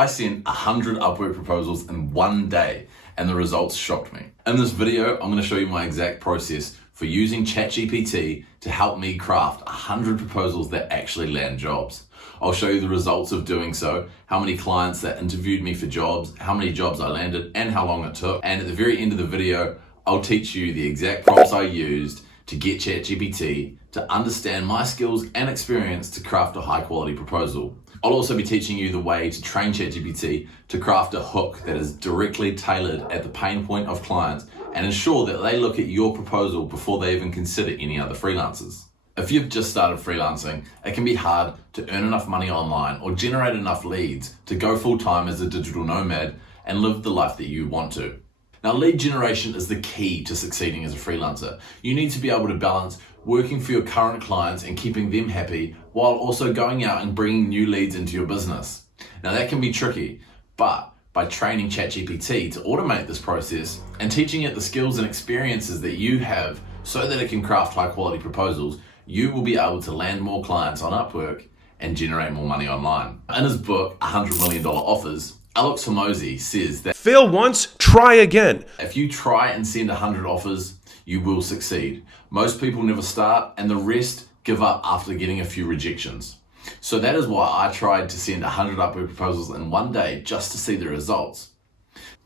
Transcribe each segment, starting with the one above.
I sent 100 Upwork proposals in one day and the results shocked me. In this video, I'm going to show you my exact process for using ChatGPT to help me craft 100 proposals that actually land jobs. I'll show you the results of doing so, how many clients that interviewed me for jobs, how many jobs I landed, and how long it took. And at the very end of the video, I'll teach you the exact prompts I used to get ChatGPT to understand my skills and experience to craft a high quality proposal. I'll also be teaching you the way to train ChatGPT to craft a hook that is directly tailored at the pain point of clients and ensure that they look at your proposal before they even consider any other freelancers. If you've just started freelancing, it can be hard to earn enough money online or generate enough leads to go full-time as a digital nomad and live the life that you want to. Now, lead generation is the key to succeeding as a freelancer. You need to be able to balance working for your current clients and keeping them happy while also going out and bringing new leads into your business. Now, that can be tricky, but by training ChatGPT to automate this process and teaching it the skills and experiences that you have so that it can craft high quality proposals, you will be able to land more clients on Upwork and generate more money online. In his book, $100 Million Offers, Alex Hormozi says that fail once, try again. If you try and send 100 offers, you will succeed. Most people never start and the rest give up after getting a few rejections. So that is why I tried to send 100 Upwork proposals in one day just to see the results.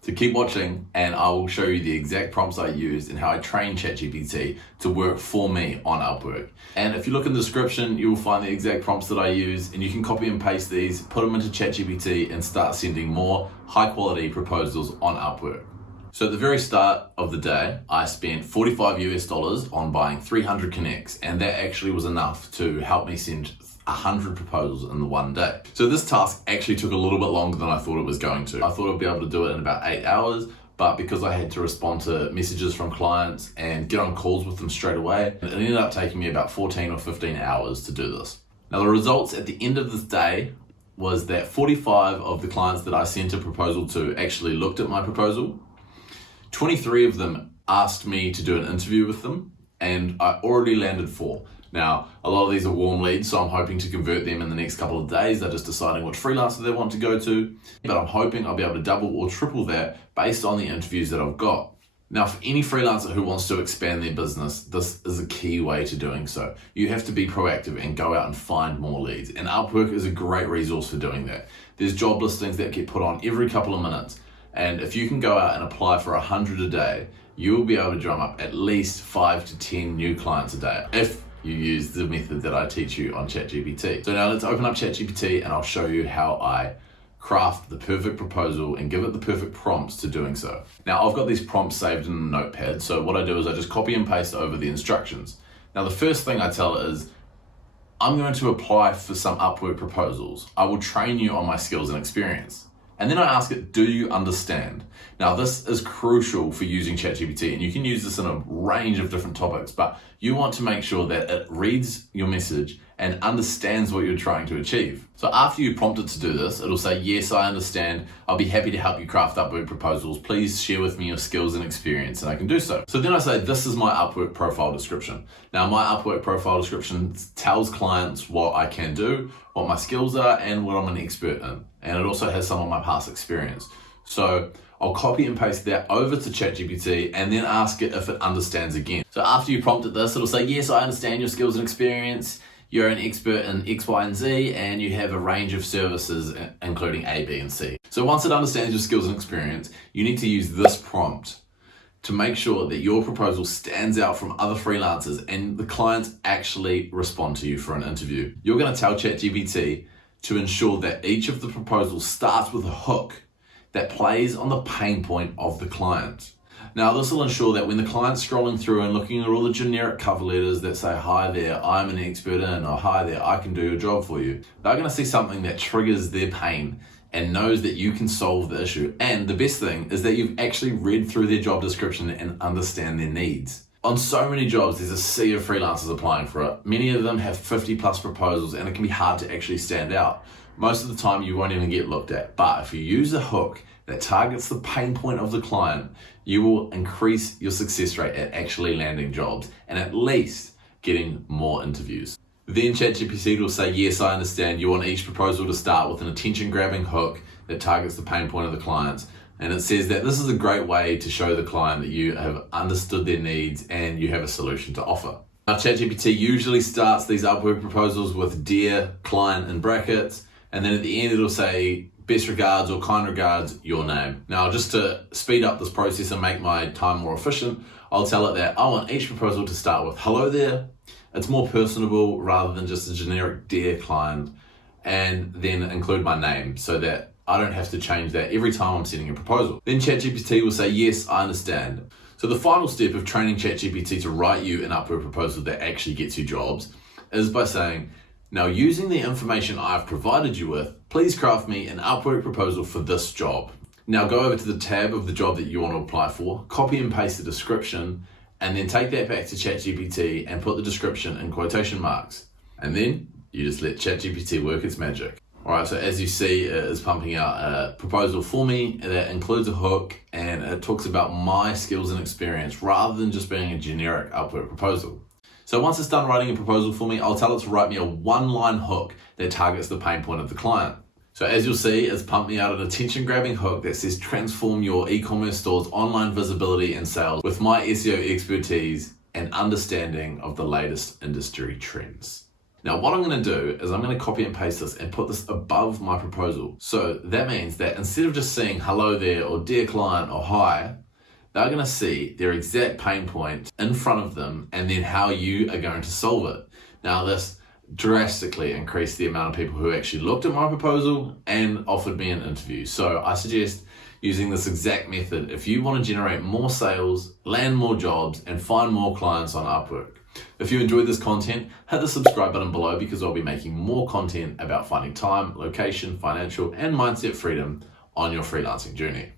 So keep watching and I will show you the exact prompts I used and how I trained ChatGPT to work for me on Upwork. And if you look in the description, you will find the exact prompts that I use and you can copy and paste these, put them into ChatGPT and start sending more high quality proposals on Upwork. So at the very start of the day, I spent $45 US on buying 300 connects, and that actually was enough to help me send 100 proposals in the one day. So this task actually took a little bit longer than I thought it was going to. I thought I'd be able to do it in about 8 hours, but because I had to respond to messages from clients and get on calls with them straight away, it ended up taking me about 14 or 15 hours to do this. Now the results at the end of this day was that 45 of the clients that I sent a proposal to actually looked at my proposal. 23 of them asked me to do an interview with them, and I already landed 4. Now, a lot of these are warm leads, so I'm hoping to convert them in the next couple of days. They're just deciding which freelancer they want to go to, but I'm hoping I'll be able to double or triple that based on the interviews that I've got. Now, for any freelancer who wants to expand their business, this is a key way to doing so. You have to be proactive and go out and find more leads, and Upwork is a great resource for doing that. There's job listings that get put on every couple of minutes, and if you can go out and apply for 100 a day, you will be able to drum up at least 5 to 10 new clients a day if you use the method that I teach you on ChatGPT. So now let's open up ChatGPT and I'll show you how I craft the perfect proposal and give it the perfect prompts to doing so. Now I've got these prompts saved in a notepad, so what I do is I just copy and paste over the instructions. Now the first thing I tell it is, I'm going to apply for some Upwork proposals. I will train you on my skills and experience. And then I ask it, do you understand? Now this is crucial for using ChatGPT, and you can use this in a range of different topics, but you want to make sure that it reads your message and understands what you're trying to achieve. So after you prompt it to do this, it'll say, yes, I understand. I'll be happy to help you craft Upwork proposals. Please share with me your skills and experience, and I can do so. So then I say, this is my Upwork profile description. Now my Upwork profile description tells clients what I can do, what my skills are, and what I'm an expert in. And it also has some of my past experience. So I'll copy and paste that over to ChatGPT and then ask it if it understands again. So after you prompted this, it'll say, yes, I understand your skills and experience. You're an expert in X, Y, and Z, and you have a range of services, including A, B, and C. So once it understands your skills and experience, you need to use this prompt to make sure that your proposal stands out from other freelancers and the clients actually respond to you for an interview. You're going to tell ChatGPT to ensure that each of the proposals starts with a hook that plays on the pain point of the client. Now, this will ensure that when the client's scrolling through and looking at all the generic cover letters that say, hi there, I'm an expert in, or hi there, I can do your job for you, they're going to see something that triggers their pain and knows that you can solve the issue. And the best thing is that you've actually read through their job description and understand their needs. On so many jobs, there's a sea of freelancers applying for it. Many of them have 50 plus proposals and it can be hard to actually stand out. Most of the time you won't even get looked at. But if you use a hook that targets the pain point of the client, you will increase your success rate at actually landing jobs and at least getting more interviews. Then ChatGPT will say, yes, I understand you want each proposal to start with an attention-grabbing hook that targets the pain point of the clients. And it says that this is a great way to show the client that you have understood their needs and you have a solution to offer. Now, ChatGPT usually starts these Upwork proposals with "Dear Client" in brackets, and then at the end it'll say "Best regards" or "Kind regards, your name." Now, just to speed up this process and make my time more efficient, I'll tell it that I want each proposal to start with "Hello there." It's more personable rather than just a generic "Dear Client," and then include my name so that I don't have to change that every time I'm sending a proposal. Then ChatGPT will say, "Yes, I understand." So the final step of training ChatGPT to write you an Upwork proposal that actually gets you jobs is by saying, "Now, using the information I've provided you with, please craft me an Upwork proposal for this job." Now go over to the tab of the job that you want to apply for, copy and paste the description, and then take that back to ChatGPT and put the description in quotation marks. And then you just let ChatGPT work its magic. Alright, so as you see, it is pumping out a proposal for me that includes a hook and it talks about my skills and experience rather than just being a generic Upwork proposal. So once it's done writing a proposal for me, I'll tell it to write me a one-line hook that targets the pain point of the client. So as you'll see, it's pumped me out an attention-grabbing hook that says transform your e-commerce store's online visibility and sales with my SEO expertise and understanding of the latest industry trends. Now what I'm going to do is I'm going to copy and paste this and put this above my proposal. So that means that instead of just seeing "Hello there" or "Dear Client" or "Hi," they're going to see their exact pain point in front of them and then how you are going to solve it. Now this drastically increased the amount of people who actually looked at my proposal and offered me an interview. So I suggest using this exact method if you want to generate more sales, land more jobs, and find more clients on Upwork. If you enjoyed this content, hit the subscribe button below because I'll be making more content about finding time, location, financial, and mindset freedom on your freelancing journey.